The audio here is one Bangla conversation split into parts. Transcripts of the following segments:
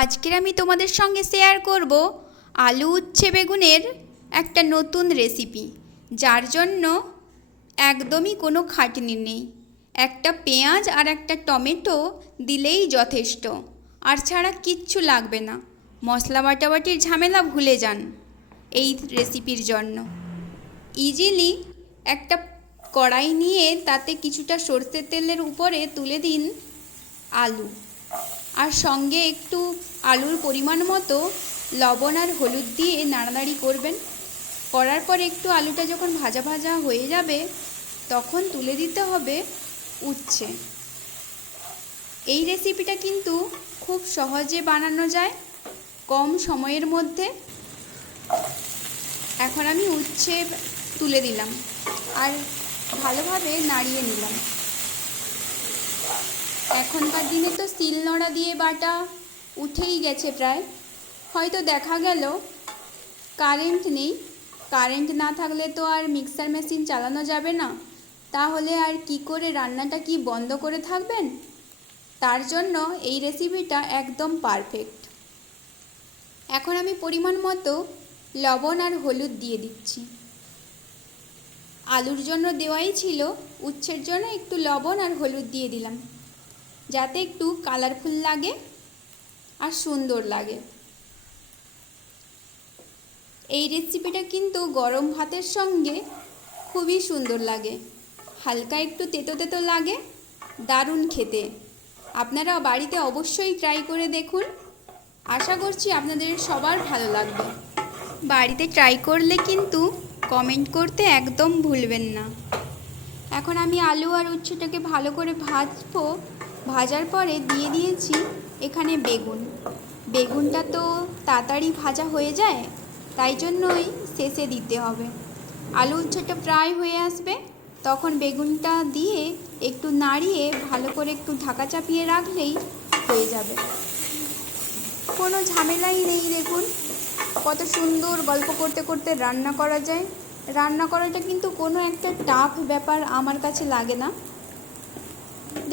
আজকের আমি তোমাদের সঙ্গে শেয়ার করব আলু উচ্ছে বেগুনের একটা নতুন রেসিপি, যার জন্য একদমই কোনো খাটনি নেই। একটা পেঁয়াজ আর একটা টমেটো দিলেই যথেষ্ট, আর ছাড়া কিচ্ছু লাগবে না। মশলা বাটাবাটির ঝামেলা ভুলে যান এই রেসিপির জন্য। ইজিলি একটা কড়াই নিয়ে তাতে কিছুটা সরষের তেলের উপরে তুলে দিন আলু, আর সঙ্গে একটু আলুর পরিমাণ মতো লবণ আর হলুদ দিয়ে নাড়ানাড়ি করবেন। করার পর একটু আলুটা যখন ভাজা ভাজা হয়ে যাবে তখন তুলে দিতে হবে উচ্ছে। এই রেসিপিটা কিন্তু খুব সহজে বানানো যায়, কম সময়ের মধ্যে। এখন আমি উচ্ছে তুলে দিলাম আর ভালোভাবে নাড়িয়ে নিলাম। এখনকার দিনে তো শিলনোড়া দিয়ে বাটা উঠেই গেছে প্রায়। হয়তো দেখা গেল কারেন্ট নেই, কারেন্ট না থাকলে তো আর মিক্সার মেশিন চালানো যাবে না, তাহলে আর কি করে রান্নাটা কি বন্ধ করে থাকবেন? তার জন্য এই রেসিপিটা একদম পারফেক্ট। এখন আমি পরিমাণ মতো লবণ আর হলুদ দিয়ে দিচ্ছি। আলুর জন্য দেওয়াই ছিল, উচ্ছের জন্য একটু লবণ আর হলুদ দিয়ে দিলাম, যাতে একটু কালারফুল লাগে আর সুন্দর লাগে। এই রেসিপিটা কিন্তু গরম ভাতের সঙ্গে খুবই সুন্দর লাগে। হালকা একটু তেতো তেতো লাগে, দারুণ খেতে। আপনারা বাড়িতে অবশ্যই ট্রাই করে দেখুন, আশা করছি আপনাদের সবার ভালো লাগবে। বাড়িতে ট্রাই করলে কিন্তু কমেন্ট করতে একদম ভুলবেন না। এখন আমি আলু আর উচ্ছেটাকে ভালো করে ভাজবো। ভাজার পরে দিয়ে দিয়েছি এখানে বেগুন। বেগুনটা তো তাড়াতাড়ি ভাজা হয়ে যায়, তাই জন্যই শেষে দিতে হবে। আলু উচ্ছেটা প্রায় হয়ে আসবে, তখন বেগুনটা দিয়ে একটু নাড়িয়ে ভালো করে একটু ঢাকা চাপিয়ে রাখলেই হয়ে যাবে। কোনো ঝামেলাই নেই। দেখুন কত সুন্দর গল্প করতে করতে রান্না করা যায়। রান্না করাটা কিন্তু কোনো একটা টাফ ব্যাপার আমার কাছে লাগে না।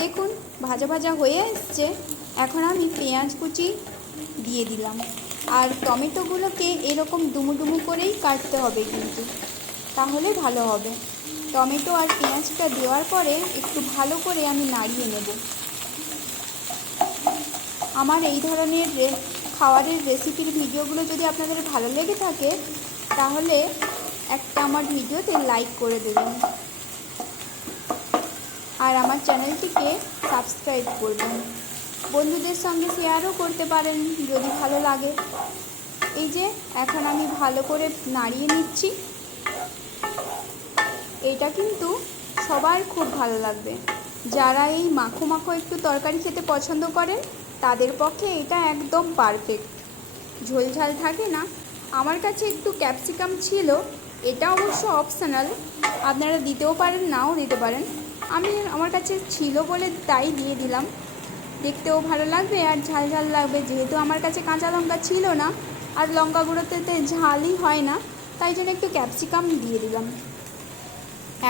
দেখুন ভাজা ভাজা হয়ে এসছে। এখন আমি পেঁয়াজ কুচি দিয়ে দিলাম, আর টমেটোগুলোকে এরকম ডুমু ডুমু করেই কাটতে হবে কিন্তু, তাহলে ভালো হবে। টমেটো আর পেঁয়াজটা দেওয়ার পরে একটু ভালো করে আমি নাড়িয়ে নেব। আমার এই ধরনের খাবারের রেসিপির ভিডিওগুলো যদি আপনাদের ভালো লেগে থাকে তাহলে একটা আমার ভিডিওতে লাইক করে দেবেন, আর আমার চ্যানেলটিকে সাবস্ক্রাইব করবেন। বন্ধুদের সঙ্গে শেয়ারও করতে পারেন যদি ভালো লাগে। এই যে এখন আমি ভালো করে নাড়িয়ে নিচ্ছি। এটা কিন্তু সবার খুব ভালো লাগবে। যারা এই মাখো মাখো একটু তরকারি খেতে পছন্দ করেন তাদের পক্ষে এটা একদম পারফেক্ট। ঝোল ঝাল থাকে না। আমার কাছে একটু ক্যাপসিকাম ছিল, এটা অবশ্য অপশনাল, আপনারা দিতেও পারেন নাও দিতে পারেন। আমার কাছে ছিল বলে তাই দিয়ে দিলাম। দেখতেও ভালো লাগবে আর ঝাল ঝাল লাগবে। যেহেতু আমার কাছে কাঁচা লঙ্কা ছিল না আর লঙ্কা গুঁড়োতে ঝালই হয় না, তাই জন্য একটু ক্যাপসিকাম দিয়ে দিলাম।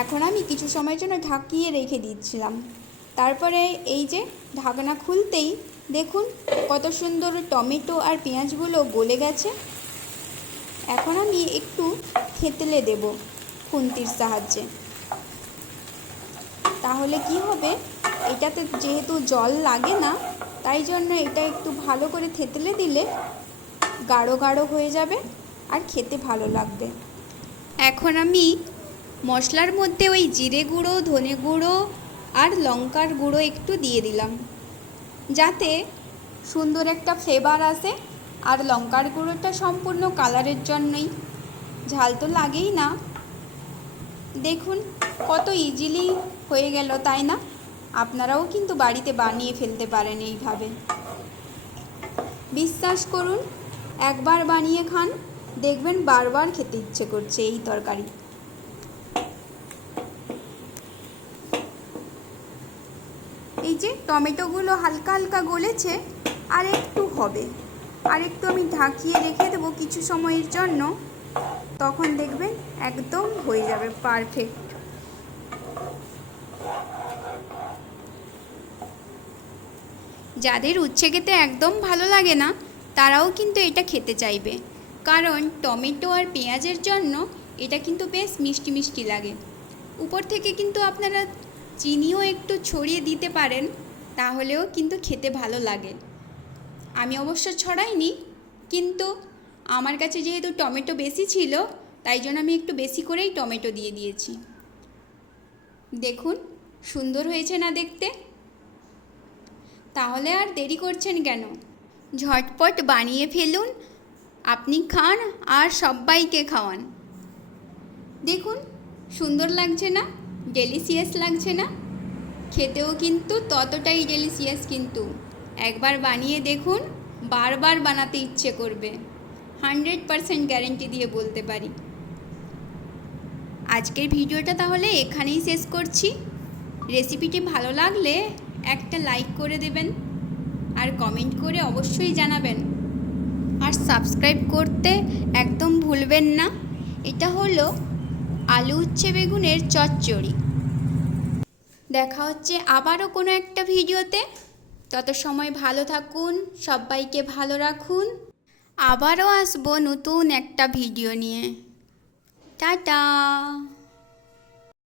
এখন আমি কিছু সময়ের জন্য ঢাকিয়ে রেখে দিচ্ছিলাম। তারপরে এই যে ঢাকনা খুলতেই দেখুন কত সুন্দর টমেটো আর পেঁয়াজগুলো গলে গেছে। এখন আমি একটু থেতলে দেব খুন্তির সাহায্যে। তাহলে কি হবে, এটাতে যেহেতু জল লাগে না, তাই জন্য এটা একটু ভালো করে থেতলে দিলে গাঢ় গাঢ় হয়ে যাবে আর খেতে ভালো লাগবে। এখন আমি মশলার মধ্যে ওই জিরে গুঁড়ো, ধনে গুঁড়ো আর লঙ্কার গুঁড়ো একটু দিয়ে দিলাম, যাতে সুন্দর একটা ফ্লেভার আসে। আর লঙ্কার গুঁড়োটা সম্পূর্ণ কালারের জন্যই, ঝাল তো লাগেই না। দেখুন কত ইজিলি হয়ে গেল, তাই না? আপনারাও কিন্তু বাড়িতে বানিয়ে ফেলতে পারেন এইভাবে। বিশ্বাস করুন, একবার বানিয়ে খান, দেখবেন বারবার খেতে ইচ্ছে করছে এই তরকারি। এই যে টমেটোগুলো হালকা হালকা গলেছে, আর একটু হবে, আর একটু আমি ঢাকিয়ে রেখে দেবো কিছু সময়ের জন্য, তখন দেখবেন একদম হয়ে যাবে পারফেক্ট। যাদের উচ্ছে খেতে একদম ভালো লাগে না তারাও কিন্তু এটা খেতে চাইবে, কারণ টমেটো আর পেঁয়াজের জন্য এটা কিন্তু বেশ মিষ্টি মিষ্টি লাগে। উপর থেকে কিন্তু আপনারা চিনিও একটু ছড়িয়ে দিতে পারেন, তাহলেও কিন্তু খেতে ভালো লাগে। আমি অবশ্য ছড়াইনি, কিন্তু আমার কাছে যেহেতু টমেটো বেশি ছিল তাই জন্য আমি একটু বেশি করেই টমেটো দিয়ে দিয়েছি। দেখুন সুন্দর হয়েছে না দেখতে? তাহলে আর দেরি করছেন কেন, ঝটপট বানিয়ে ফেলুন, আপনি খান আর সবাইকে খাওয়ান। দেখুন সুন্দর লাগছে না, ডেলিশিয়াস লাগছে না? খেতেও কিন্তু ততটাই ডেলিশিয়াস। কিন্তু একবার বানিয়ে দেখুন, বারবার বানাতে ইচ্ছে করবে, 100% গ্যারেন্টি দিয়ে বলতে পারি। আজকের ভিডিওটা তাহলে এখানেই শেষ করছি। রেসিপিটি ভালো লাগলে একটা লাইক করে দেবেন আর কমেন্ট করে অবশ্যই জানাবেন, আর সাবস্ক্রাইব করতে একদম ভুলবেন না। এটা হলো আলু উচ্ছে বেগুনের চচ্চড়ি। দেখা হচ্ছে আবারও কোনো একটা ভিডিওতে। তত সময় ভালো থাকুন, সবাইকে ভালো রাখুন। আবারও আসবো নতুন একটা ভিডিও নিয়ে। টাটা।